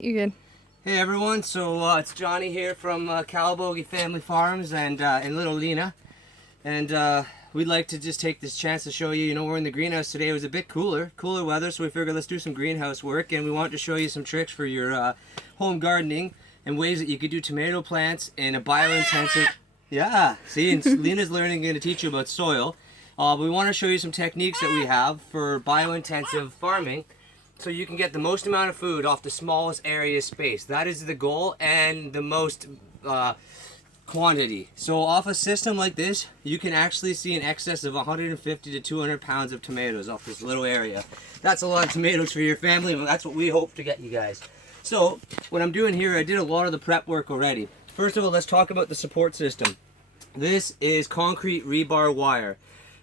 You good? Hey everyone, so it's Johnny here from Calabogie Family Farms and Little Lena, and we'd like to just take this chance to show you, we're in the greenhouse today. It was a bit cooler weather, so we figured let's do some greenhouse work, and we want to show you some tricks for your home gardening and ways that you could do tomato plants in a bio-intensive. Yeah, see, and Lena's going to teach you about soil, but we want to show you some techniques that we have for bio-intensive farming, so you can get the most amount of food off the smallest area of space. That is the goal, and the most quantity. So off a system like this, you can actually see in excess of 150 to 200 pounds of tomatoes off this little area. That's a lot of tomatoes for your family, and that's what we hope to get you guys. So what I'm doing here, I did a lot of the prep work already. First of all, let's talk about the support system. This is concrete rebar wire.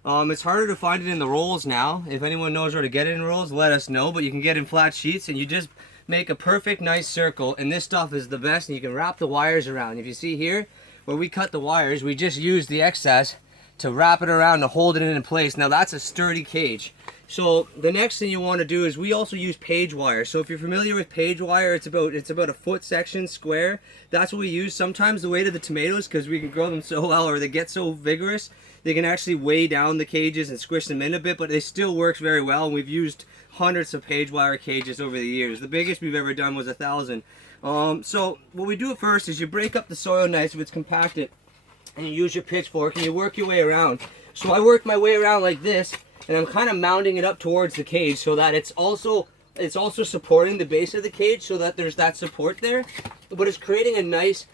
It's harder to find it in the rolls now. If anyone knows where to get it in rolls, let us know. But you can get in flat sheets, and you just make a perfect nice circle. And this stuff is the best, and you can wrap the wires around. If you see here, where we cut the wires, we just use the excess to wrap it around to hold it in place. Now that's a sturdy cage. So the next thing you want to do is we also use page wire. So if you're familiar with page wire, it's about a foot section square. That's what we use. Sometimes the weight of the tomatoes, because we can grow them so well, or they get so vigorous, they can actually weigh down the cages and squish them in a bit, but it still works very well. And we've used hundreds of page wire cages over the years. The biggest we've ever done was 1,000. So what we do at first is you break up the soil nice if it's compacted, and you use your pitchfork and you work your way around. So I work my way around like this, and I'm kind of mounding it up towards the cage so that it's also supporting the base of the cage, so that there's that support there, but it's creating a nice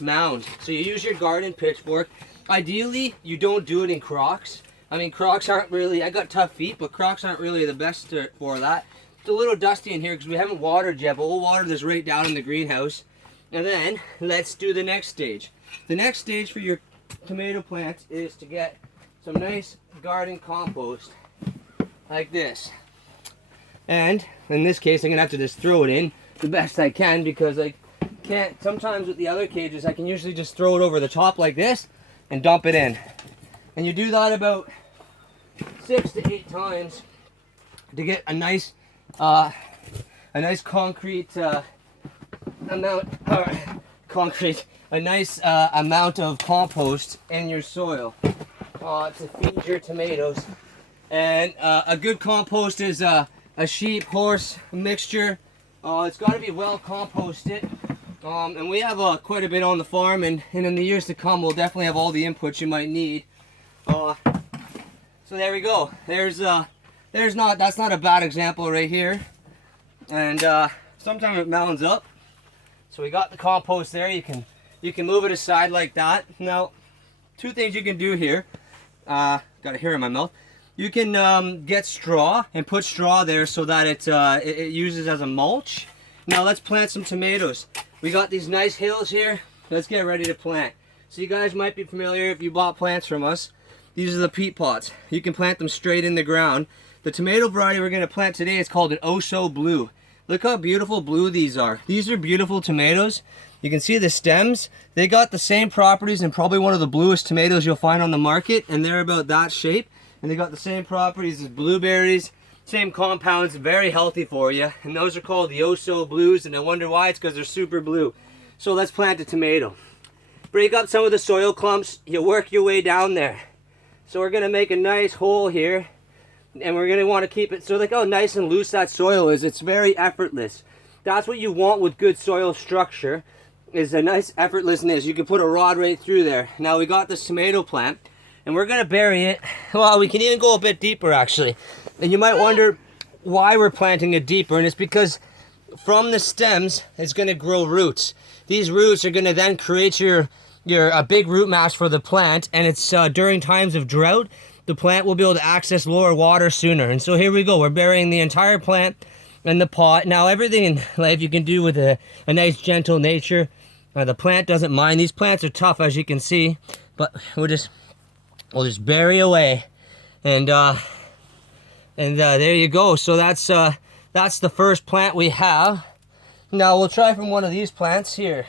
mound. So you use your garden pitchfork. Ideally, you don't do it in Crocs. I mean, Crocs aren't really, I got tough feet, but Crocs aren't really the best for that. It's a little dusty in here because we haven't watered yet, but we'll water this right down in the greenhouse. And then, let's do the next stage. The next stage for your tomato plants is to get some nice garden compost, like this. And, in this case, I'm going to have to just throw it in the best I can, because I can't, sometimes with the other cages, I can usually just throw it over the top like this, and dump it in. And you do that about 6 to 8 times to get a nice concrete amount of compost in your soil to feed your tomatoes. And a good compost is a sheep horse mixture. It's got to be well composted. And we have quite a bit on the farm, and in the years to come we'll definitely have all the inputs you might need. So there we go. That's not a bad example right here. And sometimes it mounds up. So we got the compost there. You can move it aside like that. Now, two things you can do here. Got a hair in my mouth. You can get straw and put straw there so that it uses as a mulch. Now let's plant some tomatoes. We got these nice hills here. Let's get ready to plant. So you guys might be familiar if you bought plants from us. These are the peat pots. You can plant them straight in the ground. The tomato variety we're going to plant today is called an Oh-So Blue. Look how beautiful blue these are. These are beautiful tomatoes. You can see the stems. They got the same properties and probably one of the bluest tomatoes you'll find on the market, and they're about that shape. And they got the same properties as blueberries. Same compounds, very healthy for you, and those are called the Oh-So Blues, and I wonder why. It's because they're super blue. So let's plant a tomato. Break up some of the soil clumps, you work your way down there. So we're going to make a nice hole here, and we're going to want to keep it, so look how nice and loose that soil is. It's very effortless. That's what you want with good soil structure, is a nice effortlessness. You can put a rod right through there. Now we got this tomato plant, and we're going to bury it. Well, we can even go a bit deeper actually. And you might wonder why we're planting it deeper, and it's because from the stems it's going to grow roots. These roots are going to then create a big root mass for the plant, and it's during times of drought the plant will be able to access lower water sooner. And so here we go, we're burying the entire plant in the pot. Now everything in life you can do with a nice gentle nature. The plant doesn't mind. These plants are tough, as you can see, but we'll just bury away, and there you go. So that's the first plant we have. Now we'll try from one of these plants here.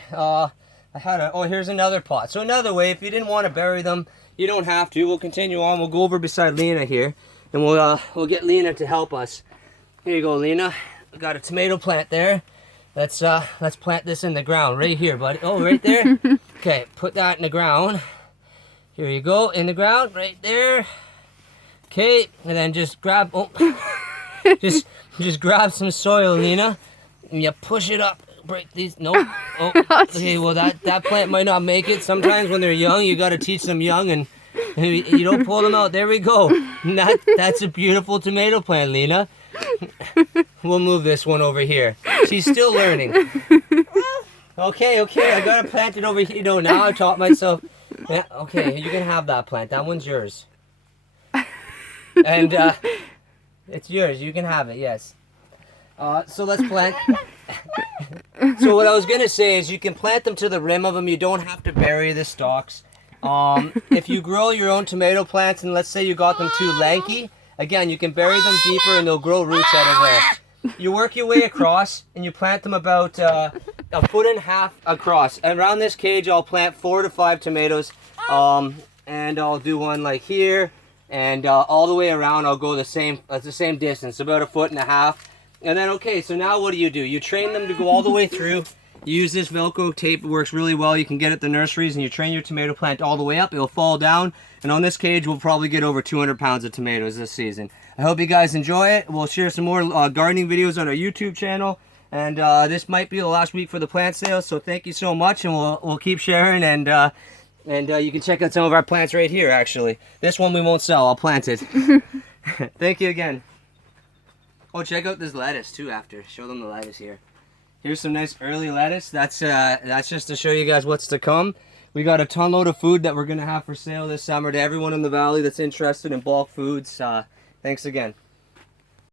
Here's another pot. So another way, if you didn't want to bury them, you don't have to. We'll continue on. We'll go over beside Lena here, and we'll get Lena to help us. Here you go, Lena. We got a tomato plant there. let's plant this in the ground right here, buddy. Oh, right there. Okay, put that in the ground. Here you go, in the ground, right there. Okay, and then just grab. Oh, just grab some soil, Lena, and you push it up. Break these. Nope. Oh, okay. Well, that plant might not make it. Sometimes when they're young, you got to teach them young, and you don't pull them out. There we go. That's a beautiful tomato plant, Lena. We'll move this one over here. She's still learning. Okay, I gotta plant it over here. You know, now I taught myself. Yeah, okay, you can have that plant. That one's yours. And it's yours. You can have it. Yes. So let's plant. So what I was gonna say is you can plant them to the rim of them. You don't have to bury the stalks. If you grow your own tomato plants, and let's say you got them too lanky, again, you can bury them deeper and they'll grow roots out of there. You work your way across and you plant them about 1.5 foot across. And around this cage, I'll plant 4 to 5 tomatoes. And I'll do one like here, and all the way around I'll go the same distance, about 1.5 foot. And then, okay, so now what do? You train them to go all the way through. You use this Velcro tape. It works really well. You can get it at the nurseries, and you train your tomato plant all the way up. It'll fall down, and on this cage we'll probably get over 200 pounds of tomatoes this season. I hope you guys enjoy it. We'll share some more gardening videos on our YouTube channel, and this might be the last week for the plant sale, so thank you so much, and we'll keep sharing, and you can check out some of our plants right here, actually. This one we won't sell. I'll plant it. Thank you again. Oh, check out this lettuce too after. Show them the lettuce here. Here's some nice early lettuce. That's just to show you guys what's to come. We got a ton load of food that we're going to have for sale this summer to everyone in the valley that's interested in bulk foods. Thanks again.